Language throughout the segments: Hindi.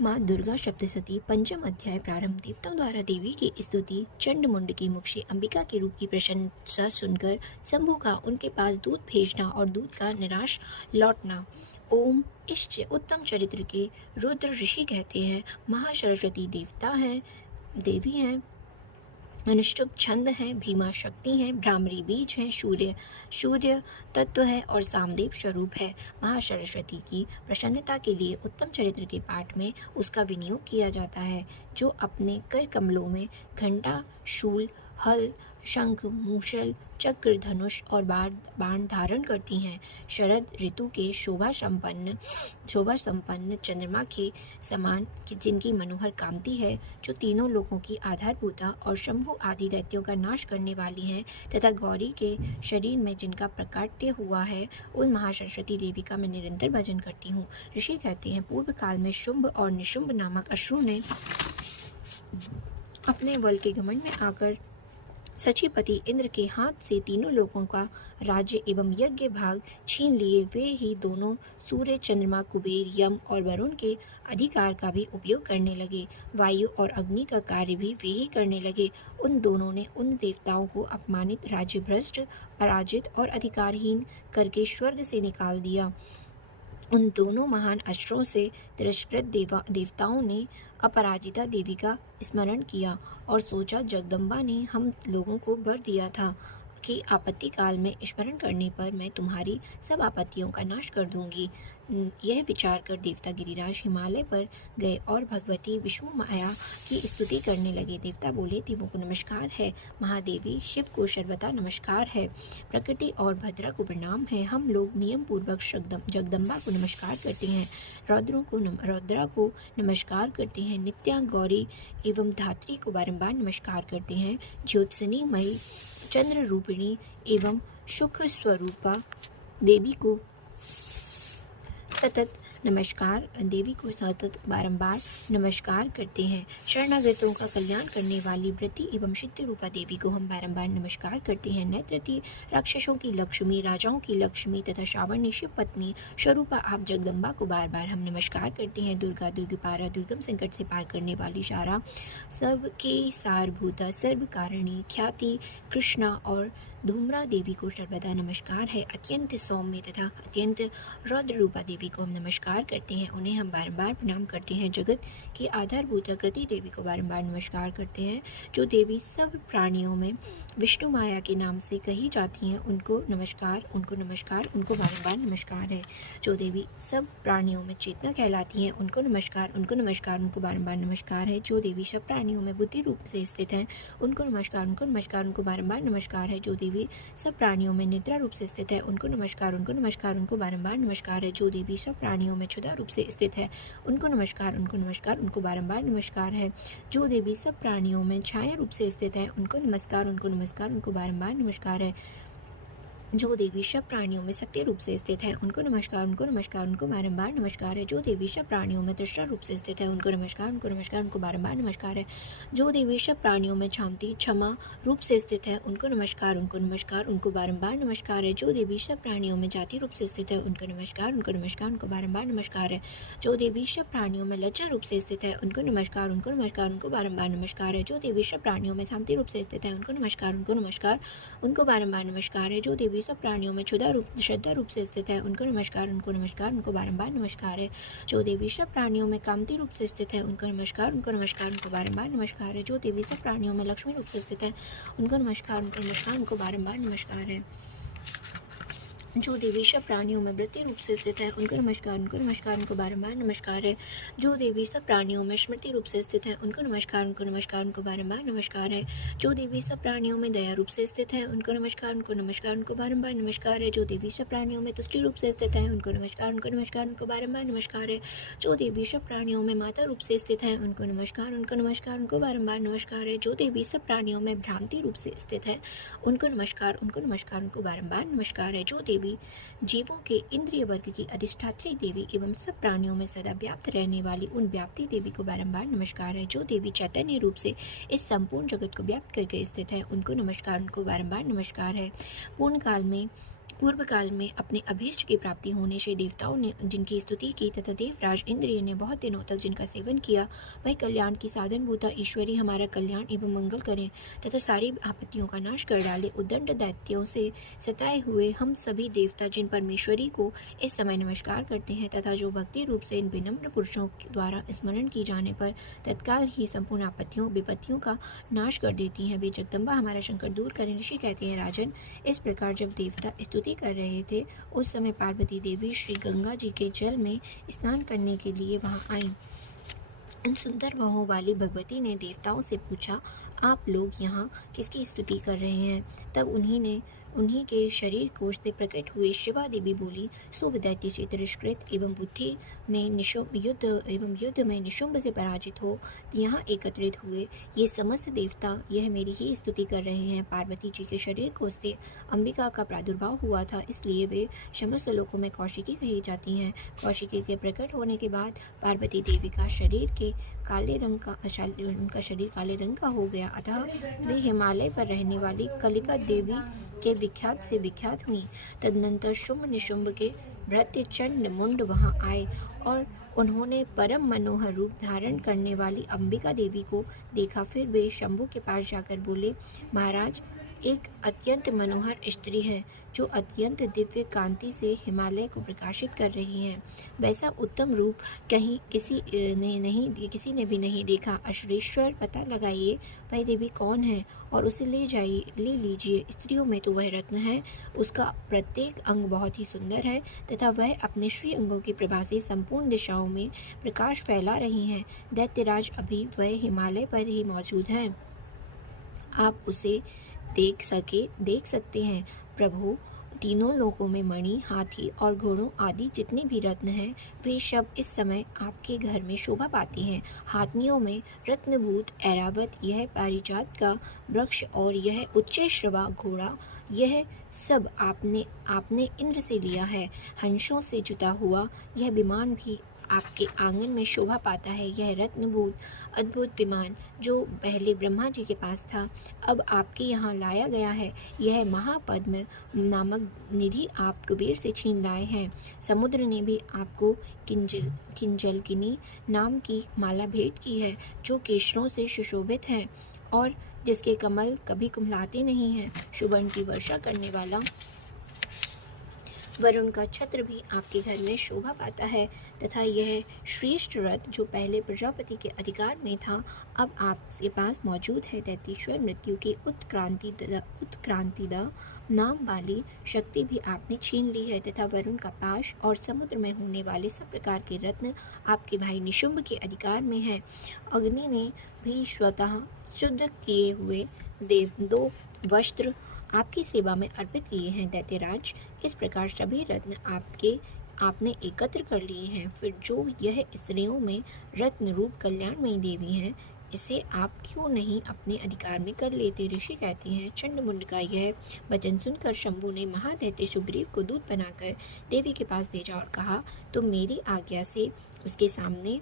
माँ दुर्गा सप्तशती पंचम अध्याय प्रारंभ। देवताओं द्वारा देवी की स्तुति। चंड मुंड की मुख से अंबिका के रूप की प्रशंसा सुनकर शंभु का उनके पास दूध भेजना और दूध का निराश लौटना। ओम। इस उत्तम चरित्र के रुद्र ऋषि कहते हैं, महासरस्वती देवता हैं, देवी हैं, अनुष्टुप छंद है, भीमा शक्ति है, भ्रामरी बीज है, सूर्य तत्व है और सामदेव स्वरूप है। महासरस्वती की प्रसन्नता के लिए उत्तम चरित्र के पाठ में उसका विनियोग किया जाता है, जो अपने कर कमलों में घंटा, शूल, हल, शंख, मूषल, चक्र, धनुष और बाण धारण करती हैं। शरद ऋतु के शोभा संपन्न चंद्रमा के समान जिनकी मनोहर कांति है, जो तीनों लोगों की आधारभूता और शंभु आदि दैत्यों का नाश करने वाली हैं, तथा गौरी के शरीर में जिनका प्रकाट्य हुआ है, उन महासरस्वती देवी का मैं निरंतर भजन करती हूँ। ऋषि कहते हैं, पूर्व काल में शुंभ और निशुंभ नामक असुर ने अपने बल के घमंड में आकर सचीपति इंद्र के हाथ से तीनों लोगों का राज्य एवं यज्ञ भाग छीन लिए। वे ही दोनों सूर्य, चंद्रमा, कुबेर, यम और वरुण के अधिकार का भी उपयोग करने लगे। वायु और अग्नि का कार्य भी वे ही करने लगे। उन दोनों ने उन देवताओं को अपमानित, राज्यभ्रष्ट, पराजित और अधिकारहीन करके स्वर्ग से निकाल दिया। उन दोनों महान अस्त्रों से तिरस्कृत देवताओं ने अपराजिता देवी का स्मरण किया और सोचा, जगदम्बा ने हम लोगों को वर दिया था कि आपत्ति काल में स्मरण करने पर मैं तुम्हारी सब आपत्तियों का नाश कर दूंगी। यह विचार कर देवता गिरिराज हिमालय पर गए और भगवती विष्णु माया की स्तुति करने लगे। देवता बोले, देवों को नमस्कार है, महादेवी शिव को सर्वथा नमस्कार है, प्रकृति और भद्रा को प्रणाम है। हम लोग नियम पूर्वक जगदम्बा को नमस्कार करते हैं, रौद्रा को नमस्कार करते हैं, नित्या, गौरी एवं धात्री को बारंबार नमस्कार करते हैं, ज्योत्सनी मई, चंद्र रूपिणी एवं सुख स्वरूपा देवी को सतत बारंबार नमस्कार करते हैं। शरणागतों का कल्याण करने वाली व्रती एवं सिद्धि रूपा देवी को हम बारंबार नमस्कार करते हैं। नैत्रति राक्षसों की लक्ष्मी, राजाओं की लक्ष्मी तथा श्रावणी शिव पत्नी स्वरूपा आप जगदम्बा को बार बार हम नमस्कार करते हैं। दुर्गा, दुर्गपारा, दुर्गम संकट से पार करने वाली सारा, सबके सारभूता, सर्व कारिणी, ख्याति कृष्णा और धूम्रा देवी को सर्वदा नमस्कार है। अत्यंत सौम्य तथा अत्यंत रौद्र रूपा देवी को हम नमस्कार करते हैं, उन्हें हम बारंबार प्रणाम करते हैं। जगत की आधारभूत कृति देवी को बारंबार नमस्कार करते हैं। जो देवी सब प्राणियों में विष्णु माया के नाम से कही जाती हैं, उनको नमस्कार, उनको बारंबार नमस्कार है। जो देवी सब प्राणियों में चेतना कहलाती हैं, उनको नमस्कार, उनको बारंबार नमस्कार है। जो देवी सब प्राणियों में बुद्धि रूप से स्थित हैं, उनको नमस्कार, उनको बारंबार नमस्कार है। जो देवी सब प्राणियों में निद्रा रूप से स्थित है, उनको नमस्कार, उनको बारंबार नमस्कार है। जो देवी सब प्राणियों में क्षुधा रूप से स्थित है, उनको नमस्कार, उनको बारंबार नमस्कार है। जो देवी सब प्राणियों में छाया रूप से स्थित है, उनको नमस्कार, उनको बारंबार नमस्कार है। जो देवी सब प्राणियों में शक्ति रूप से स्थित है, उनको नमस्कार, उनको बारंबार नमस्कार है। जो देवी सब प्राणियों में तृष्णा रूप से स्थित है, उनको नमस्कार, उनको बारंबार नमस्कार है। जो देवी सब प्राणियों में शांति, क्षमा रूप से स्थित है, उनको नमस्कार, उनको बारंबार नमस्कार है। जो देवी सब प्राणियों में जाति रूप से स्थित है, उनको नमस्कार, उनको बारंबार नमस्कार है। जो देवी सब प्राणियों में लज्जा रूप से स्थित है, उनको नमस्कार, उनको बारंबार नमस्कार है। जो देवी सब प्राणियों में शांति रूप से स्थित है, उनको नमस्कार, उनको बारंबार नमस्कार है। जो देवी सब प्राणियों में श्रद्धा रूप से स्थित है, उनको नमस्कार, उनको बारंबार नमस्कार है। जो देवी सब प्राणियों में कांति रूप से स्थित है, उनको नमस्कार, उनको बारंबार नमस्कार है। जो देवी सब प्राणियों में लक्ष्मी रूप से स्थित है, उनको नमस्कार, उनको बारंबार नमस्कार है। जो देवी सब प्राणियों में वृत्ति रूप से स्थित है, उनको नमस्कार, उनको बारंबार नमस्कार है। जो देवी सब प्राणियों में स्मृति रूप से स्थित है, उनको नमस्कार, उनको बारंबार नमस्कार है। जो देवी सब प्राणियों में दया रूप से स्थित है, उनको नमस्कार, उनको बारंबार नमस्कार है। जो देवी सब प्राणियों में तुष्टि रूप से स्थित है, उनको नमस्कार, उनको बारंबार नमस्कार है। जो देवी सब प्राणियों में माता रूप से स्थित है, उनको नमस्कार, उनको बारंबार नमस्कार है। जो देवी सब प्राणियों में भ्रांति रूप से स्थित है, उनको नमस्कार, उनको बारंबार नमस्कार है। जो देवी जीवों के इंद्रिय वर्ग की अधिष्ठात्री देवी एवं सब प्राणियों में सदा व्याप्त रहने वाली उन व्याप्ति देवी को बारंबार नमस्कार है। जो देवी चैतन्य रूप से इस संपूर्ण जगत को व्याप्त करके स्थित है, उनको नमस्कार, उनको बारंबार नमस्कार है। पूर्ण काल में पूर्व काल में अपने अभीष्ट की प्राप्ति होने से देवताओं ने जिनकी स्तुति की तथा देवराज इंद्र ने बहुत दिनों तक जिनका सेवन किया, वह कल्याण की साधनभूता ईश्वरी हमारा कल्याण एवं मंगल करें तथा सारी आपत्तियों का नाश कर डाले। उद्दंड दैत्यों से सताए हुए हम सभी देवता जिन परमेश्वरी को इस समय नमस्कार करते हैं तथा जो भक्ति रूप से इन विनम्र पुरुषों द्वारा स्मरण की जाने पर तत्काल ही संपूर्ण आपत्तियों विपत्तियों का नाश कर देती हैं, वे जगदम्बा हमारा शंकर दूर करें। ऋषि कहते हैं, राजन, इस प्रकार जब देवता स्तुति कर रहे थे उस समय पार्वती देवी श्री गंगा जी के जल में स्नान करने के लिए वहां आईं। उन सुंदर बाहों वाली भगवती ने देवताओं से पूछा, आप लोग यहाँ किसकी स्तुति कर रहे हैं? तब उन्हीं के शरीर कोश से प्रकट हुए शिवा देवी बोली, सुविदैत्य से तिरस्कृत एवं बुद्धि में युद्ध में निशुंभ से पराजित हो यहाँ एकत्रित हुए ये समस्त देवता यह मेरी ही स्तुति कर रहे हैं। पार्वती जी के शरीर कोश से अंबिका का प्रादुर्भाव हुआ था, इसलिए वे समस्त लोकों में कौशिकी कही जाती हैं। कौशिकी के प्रकट होने के बाद पार्वती देवी का शरीर उनका शरीर काले रंग का हो गया, अतः वे हिमालय पर रहने वाली कलिका देवी के विख्यात से विख्यात हुई। तदनंतर शुंभ निशुंभ के भृत्य चंड मुंड वहां आए और उन्होंने परम मनोहर रूप धारण करने वाली अंबिका देवी को देखा। फिर वे शंभु के पास जाकर बोले, महाराज, एक अत्यंत मनोहर स्त्री है जो अत्यंत दिव्य कांति से हिमालय को प्रकाशित कर रही है। वैसा उत्तम रूप कहीं किसी ने भी नहीं देखा। अश्रेश्वर, पता लगाइए वह देवी कौन है और उसे ले लीजिए। स्त्रियों में तो वह रत्न है, उसका प्रत्येक अंग बहुत ही सुंदर है तथा वह अपने श्री अंगों की प्रभा से संपूर्ण दिशाओं में प्रकाश फैला रही है। दैत्यराज, अभी वह हिमालय पर ही मौजूद है, आप उसे देख सकते हैं। प्रभु, तीनों लोकों में मणि, हाथी और घोड़ों आदि जितने भी रत्न हैं वे सब इस समय आपके घर में शोभा पाते हैं। हाथियों में रत्नभूत ऐरावत, यह पारिजात का वृक्ष और यह उच्चैश्रवा घोड़ा, यह सब आपने इंद्र से लिया है। हंसों से जुता हुआ यह विमान भी आपके आंगन में शोभा पाता है। यह रत्नभूत अद्भुत विमान जो पहले ब्रह्मा जी के पास था, अब आपके यहाँ लाया गया है। यह महापद्म नामक निधि आप कुबेर से छीन लाए हैं। समुद्र ने भी आपको किंजलकिनी नाम की माला भेंट की है जो केशरों से सुशोभित है और जिसके कमल कभी कुम्हलाते नहीं हैं। सुवर्ण की वर्षा करने वाला वरुण का छत्र भी आपके घर में शोभा पाता है तथा यह श्रेष्ठ रथ जो पहले प्रजापति के अधिकार में था, अब आपके पास मौजूद है। दैत्येश्वर मृत्यु के उत्क्रांतिदा नाम वाली शक्ति भी आपने छीन ली है तथा वरुण का पाश और समुद्र में होने वाले सब प्रकार के रत्न आपके भाई निशुंभ के अधिकार में है। अग्नि ने भी स्वतः शुद्ध किए हुए दो वस्त्र आपकी सेवा में अर्पित किए हैं। दैत्यराज, इस प्रकार सभी रत्न आपने एकत्र कर लिए हैं। फिर जो यह स्त्रियों में रत्न रूप कल्याणमयी देवी हैं, इसे आप क्यों नहीं अपने अधिकार में कर लेते? ऋषि कहते हैं, चंडमुंड का यह वचन सुनकर शंभु ने महादैत्य सुग्रीव को दूत बनाकर देवी के पास भेजा और कहा, तुम मेरी आज्ञा से उसके सामने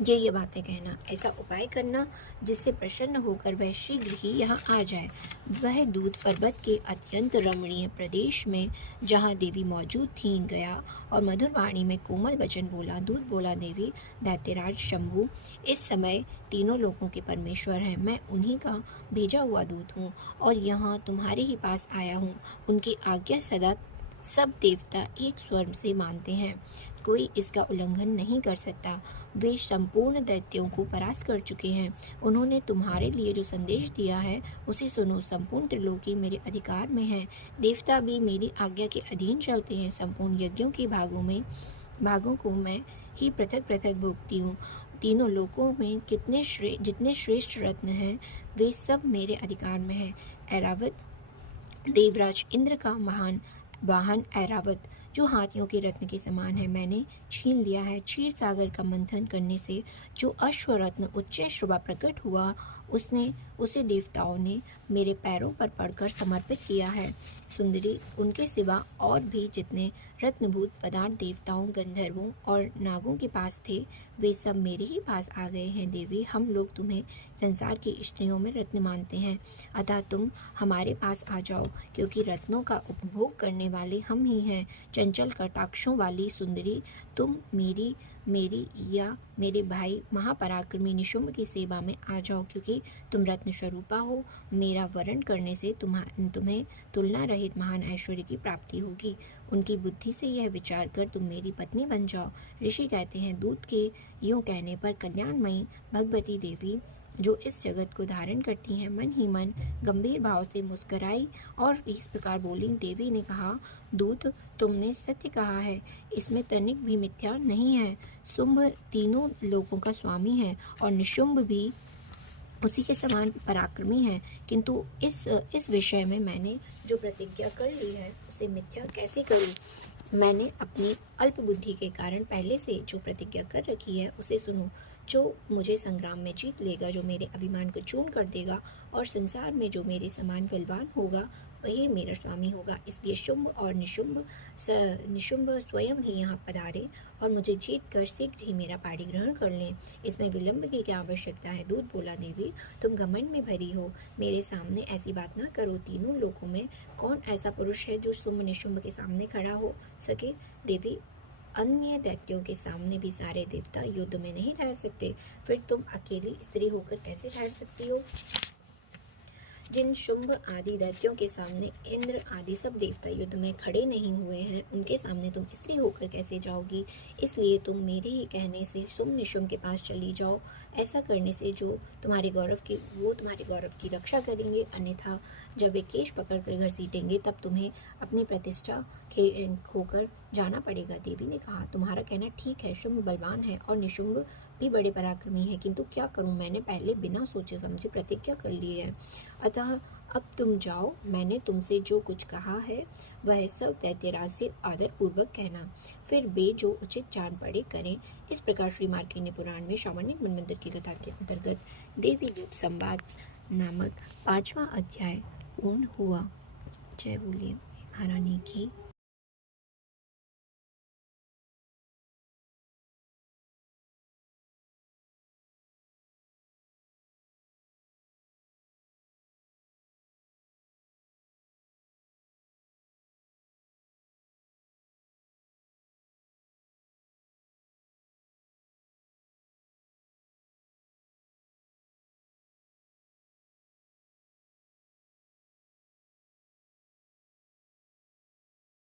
ये बातें कहना, ऐसा उपाय करना जिससे प्रसन्न होकर वह शीघ्र ही यहाँ आ जाए। वह दूत पर्वत के अत्यंत रमणीय प्रदेश में जहाँ देवी मौजूद थी गया और मधुर वाणी में कोमल वचन बोला। दूत बोला, देवी, दैत्यराज शंभु इस समय तीनों लोगों के परमेश्वर हैं। मैं उन्हीं का भेजा हुआ दूत हूँ और यहाँ तुम्हारे ही पास आया हूँ। उनकी आज्ञा सदा सब देवता एक स्वर से मानते हैं, कोई इसका उल्लंघन नहीं कर सकता। वे संपूर्ण दैत्यों को परास्त कर चुके हैं। उन्होंने तुम्हारे लिए जो संदेश दिया है उसे सुनो। संपूर्ण त्रिलोकी मेरे अधिकार में है। देवता भी मेरी आज्ञा के अधीन चलते हैं। संपूर्ण यज्ञों के भागों को मैं ही पृथक पृथक भोगती हूँ। तीनों लोकों में जितने श्रेष्ठ रत्न हैं वे सब मेरे अधिकार में है। ऐरावत, देवराज इंद्र का महान वाहन ऐरावत जो हाथियों के रत्न के समान है, मैंने छीन लिया है। क्षीर सागर का मंथन करने से जो अश्वरत्न उच्चैश्रवा प्रकट हुआ, उसने उसे देवताओं ने मेरे पैरों पर पड़कर समर्पित किया है। सुंदरी, उनके सिवा और भी जितने रत्नभूत पदार्थ देवताओं, गंधर्वों और नागों के पास थे, वे सब मेरे ही पास आ गए हैं। देवी, हम लोग तुम्हें संसार की स्त्रियों में रत्न मानते हैं, अतः तुम हमारे पास आ जाओ, क्योंकि रत्नों का उपभोग करने वाले हम ही हैं। चंचल कटाक्षों वाली सुंदरी, तुम मेरी या मेरे भाई महापराक्रमी निशुंभ की सेवा में आ जाओ, क्योंकि तुम रत्न स्वरूपा हो। मेरा वरण करने से तुम्हें तुलना रहित महान ऐश्वर्य की प्राप्ति होगी। उनकी बुद्धि से यह विचार कर तुम मेरी पत्नी बन जाओ। ऋषि कहते हैं, दूत के यूं कहने पर कल्याणमयी भगवती देवी, जो इस जगत को धारण करती हैं, मन ही मन गंभीर भाव से मुस्कुराई और इस प्रकार बोली। देवी ने कहा, दूत, तुमने सत्य कहा है, इसमें तनिक भी मिथ्या नहीं है। शुंभ तीनों लोगों का स्वामी है और निशुंभ भी उसी के समान पराक्रमी है, किंतु इस विषय में मैंने जो प्रतिज्ञा कर ली है उसे मिथ्या कैसे करूं। मैंने अपनी अल्प बुद्धि के कारण पहले से जो प्रतिज्ञा कर रखी है उसे सुनो। जो मुझे संग्राम में जीत लेगा, जो मेरे अभिमान को चूर्ण कर देगा और संसार में जो मेरे समान बलवान होगा, वही मेरा स्वामी होगा। इसलिए शुंभ और निशुंभ स्वयं ही यहाँ पधारे और मुझे जीत कर शीघ्र ही मेरा पाणी ग्रहण कर लें। इसमें विलंब की क्या आवश्यकता है। दूत बोला, देवी, तुम घमंड में भरी हो, मेरे सामने ऐसी बात न करो। तीनों लोगों में कौन ऐसा पुरुष है जो शुंभ निशुंभ के सामने खड़ा हो सके। देवी, अन्य दैत्यों के सामने भी सारे देवता युद्ध में नहीं ठहर सकते, फिर तुम अकेली स्त्री होकर कैसे ठहर सकती हो। जिन शुंभ आदि दैत्यों के सामने इंद्र आदि सब देवता युद्ध में खड़े नहीं हुए हैं, उनके सामने तुम स्त्री होकर कैसे जाओगी। इसलिए तुम मेरे ही कहने से शुंभ निशुंभ के पास चली जाओ। ऐसा करने से वो तुम्हारे गौरव की रक्षा करेंगे, अन्यथा जब वे केश पकड़कर घसीटेंगे तब तुम्हें अपनी प्रतिष्ठा खोकर जाना पड़ेगा। देवी ने कहा, तुम्हारा कहना ठीक है, शुंभ बलवान है और निशुंभ भी बड़े पराक्रमी है, किंतु क्या करूं, मैंने पहले बिना सोचे समझे प्रतिज्ञा कर ली है। अतः अब तुम जाओ, मैंने तुमसे जो कुछ कहा है वह सब दैत्यराज से आदर पूर्वक कहना, फिर वे जो उचित जान पड़े करें। इस प्रकार श्री मार्कंडेय पुराण में श्रावणिक मनवंतर की कथा के अंतर्गत देवी दूत संवाद नामक 5वां अध्याय पूर्ण हुआ। जय बोलिए महारानी की।